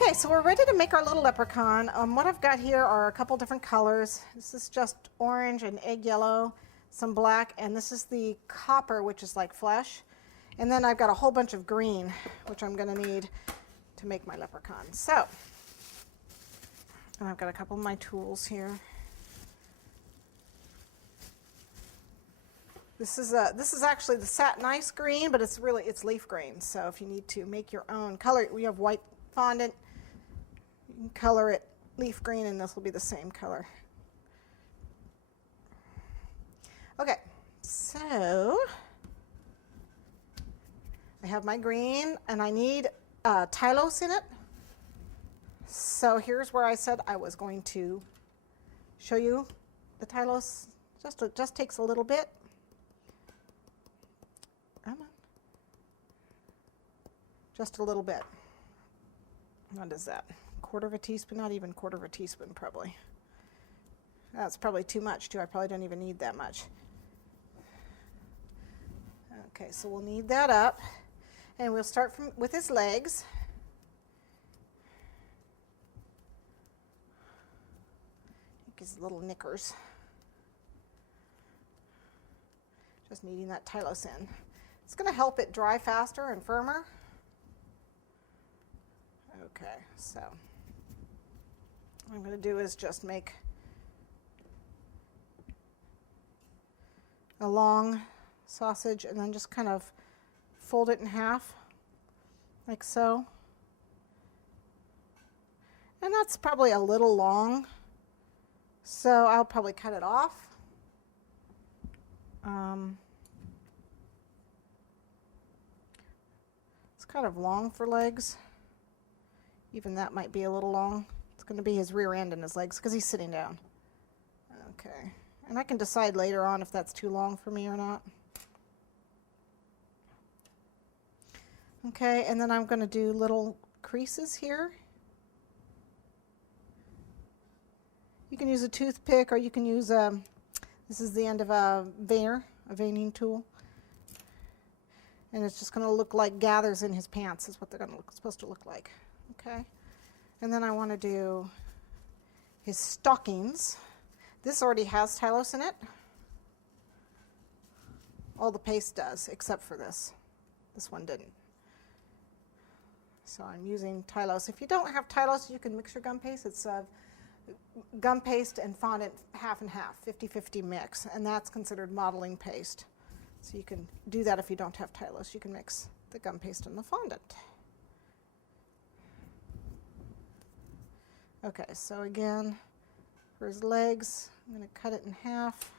Okay, so we're ready to make our little leprechaun. What I've got here are a couple different colors. This is just orange and egg yellow, some black, and this is the copper, which is like flesh. And then I've got a whole bunch of green, which I'm going to need to make my leprechaun. So, and I've got a couple of my tools here. This is actually the satin ice green, but it's leaf green. So if you need to make your own color, we have white fondant. You can color it leaf green, and this will be the same color. Okay, so I have my green, and I need Tylose in it. So here's where I said I was going to show you the Tylose. Just takes a little bit. Come on. Just a little bit. What is that? Quarter of a teaspoon? Not even quarter of a teaspoon, probably. That's probably too much, too. I probably don't even need that much. Okay, so we'll knead that up. And we'll start with his legs. His little knickers. Just kneading that Tylose in. It's going to help it dry faster and firmer. Okay, so what I'm going to do is just make a long sausage and then just kind of fold it in half, like so. And that's probably a little long, so I'll probably cut it off. It's kind of long for legs. Even that might be a little long. It's going to be his rear end and his legs because he's sitting down. Okay, and I can decide later on if that's too long for me or not. Okay, and then I'm going to do little creases here. You can use a toothpick, or you can use this is the end of a veining tool. And it's just going to look like gathers in his pants is what they're supposed to look like. Okay, and then I want to do his stockings. This already has Tylose in it. All the paste does, except for this. This one didn't. So I'm using Tylose. If you don't have Tylose, you can mix your gum paste. It's gum paste and fondant half and half, 50-50 mix, and that's considered modeling paste. So you can do that if you don't have Tylose. You can mix the gum paste and the fondant. Okay, so again, for his legs, I'm going to cut it in half.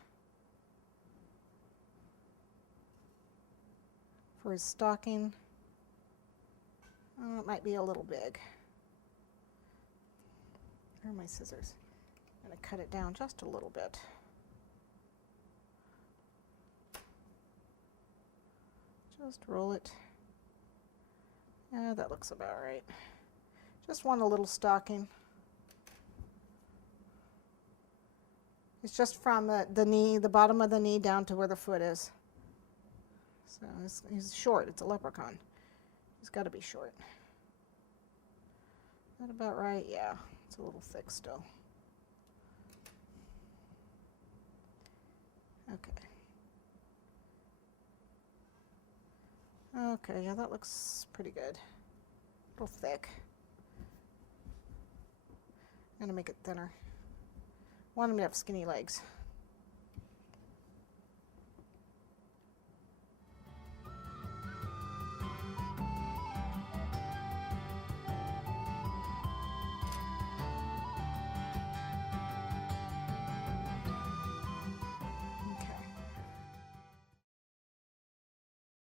For his stocking, it might be a little big. Where are my scissors? I'm going to cut it down just a little bit. Just roll it. Yeah, that looks about right. Just want a little stocking. It's just from the knee, the bottom of the knee down to where the foot is. So he's short. It's a leprechaun. He's got to be short. Is that about right? Yeah, it's a little thick still. Okay. Okay, yeah, that looks pretty good. A little thick. I'm going to make it thinner. I want him to have skinny legs.